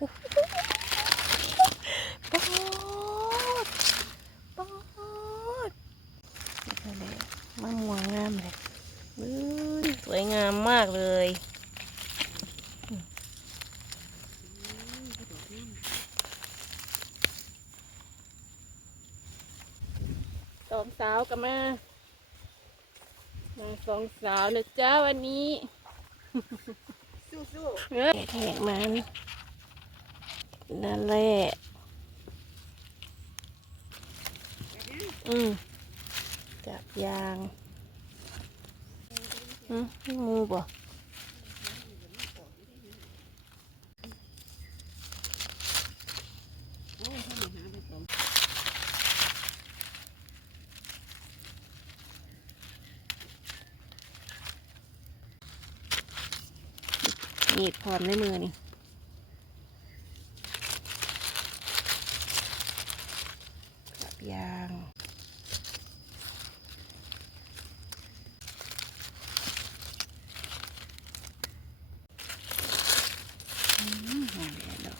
โอ้โหปอดปอดนี่มะม่วงงามเลยสวยงามมากเลยสองสาวกันมามาสองสาวนะจ้าวันนี้ สู้เฮ้ยแหกมัน นั่นแหละอืมจับยางอืมนี่งูบ่มีดพร้อมในมือนี่จับ ยางอืมหอมแล้วดอก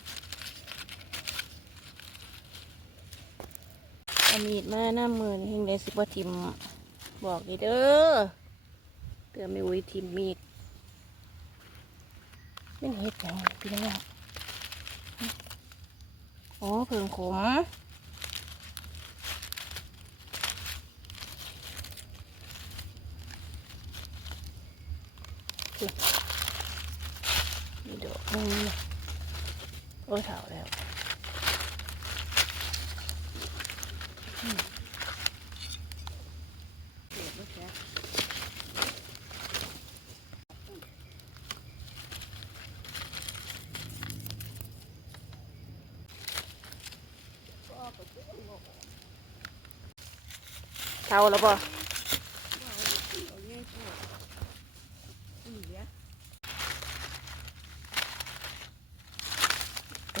เอามีดมาหน้ามือนี่เฮงได้สิบว่าทิมบอกดีเด้อเตือนไม่อุ้ยทิมมีดเป็นเห็ดอย่างพี่น้องอ๋อเพิ่งขม มีดอกนึงเนี่ยโอ้ยเถาแล้วอืมเถาแล้วป่ไป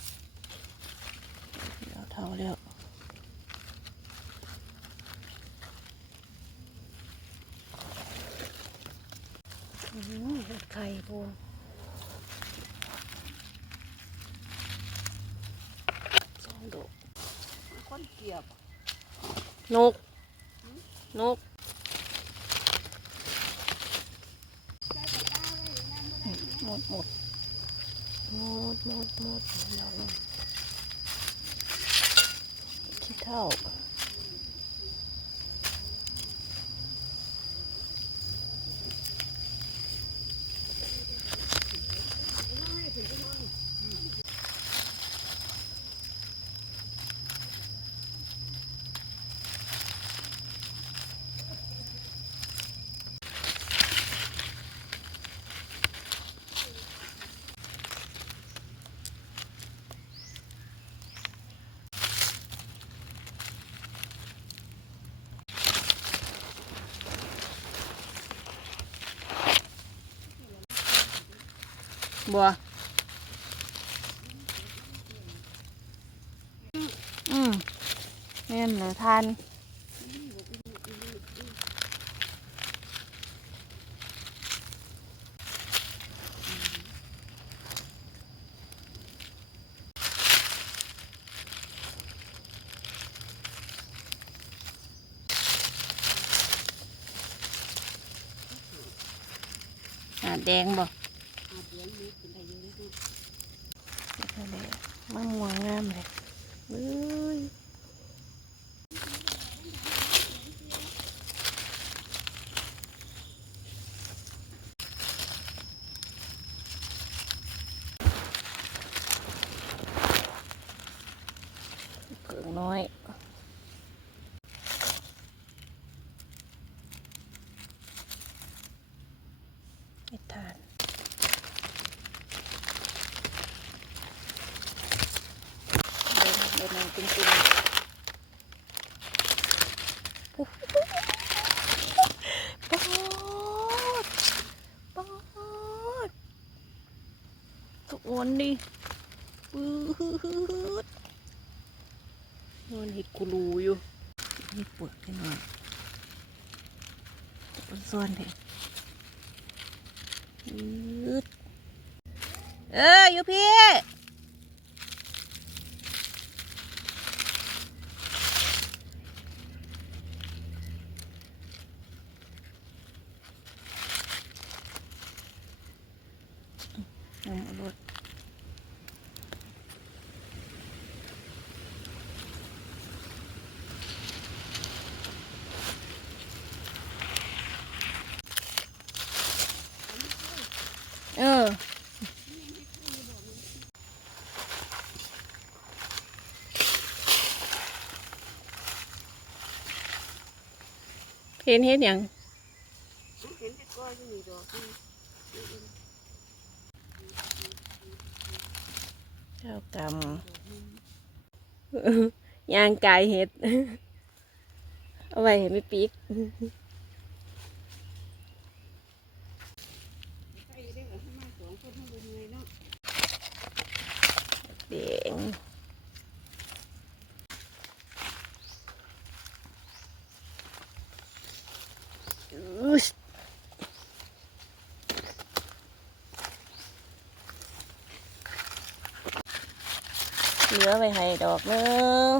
แล้วอืมเห็ดไข่พวงสองดอกๆคนเกียบนก นกหมดหมดหมดหมดหมดเราขี้เท่า บัวอืมแม่นเหรอทานอ่าแดงบ่อาบเลี้ยงมีกินได้เยอะเลย นี่เลย มะม่วงงามเลยเอ้ยเผือกน้อยให้ทาน เป็นนางจริงๆ ป๊อดป๊อด ทุกคนดิปื๊ดนอนเห็ดกูรูอยู่นี่ปวดกันหน่อยมันซ่อนเลยปื๊ดเอออยู่พี่น้ำรด ห็นเห็นอย่างเห็นแต่ก้อยมีดอกเจ้ากรรมยางกายเห็ด เอาไว้เห็นไม่ปีกเด้งอุ๊ยเหลื อไว้ให้ดอกหนึง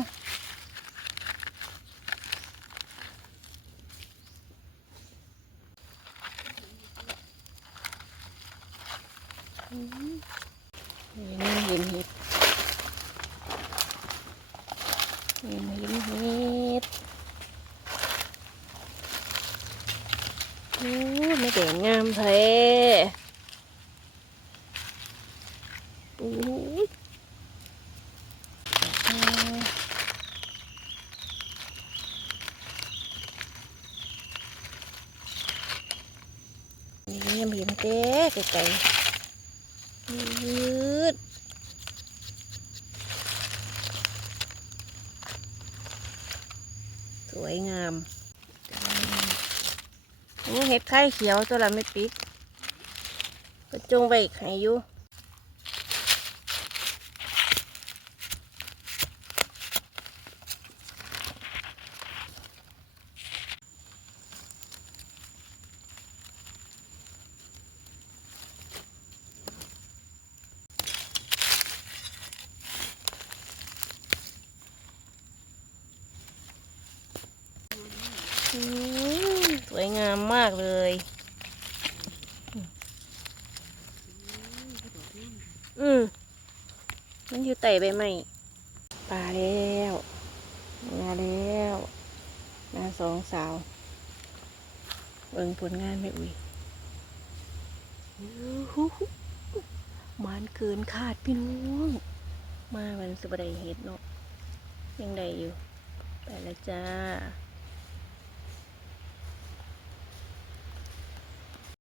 อืมนี่เห็นเห็ดเห็นเห็นเห็ดโอ้ไม่แดงงามแท้โอ้ยนี่ ยังเห็นเต้ไกลๆยืดสวยงามนี่เห็ดไข่เขียวตัวละไม่ปิดก็จงไว้ไข่อยู่อืมส วยงามมากเลยอืมมันอยู่ไต่ใบไม้ปลาแล้วมาแล้วนาสองสาวเบิ่งผลงานไม่อุ้ยอื้อหูหูมันเกินคาดพี่น้องมาวันสุบไดเฮ็ดเนาะยังได้อยู่ ไปแล้วจ้า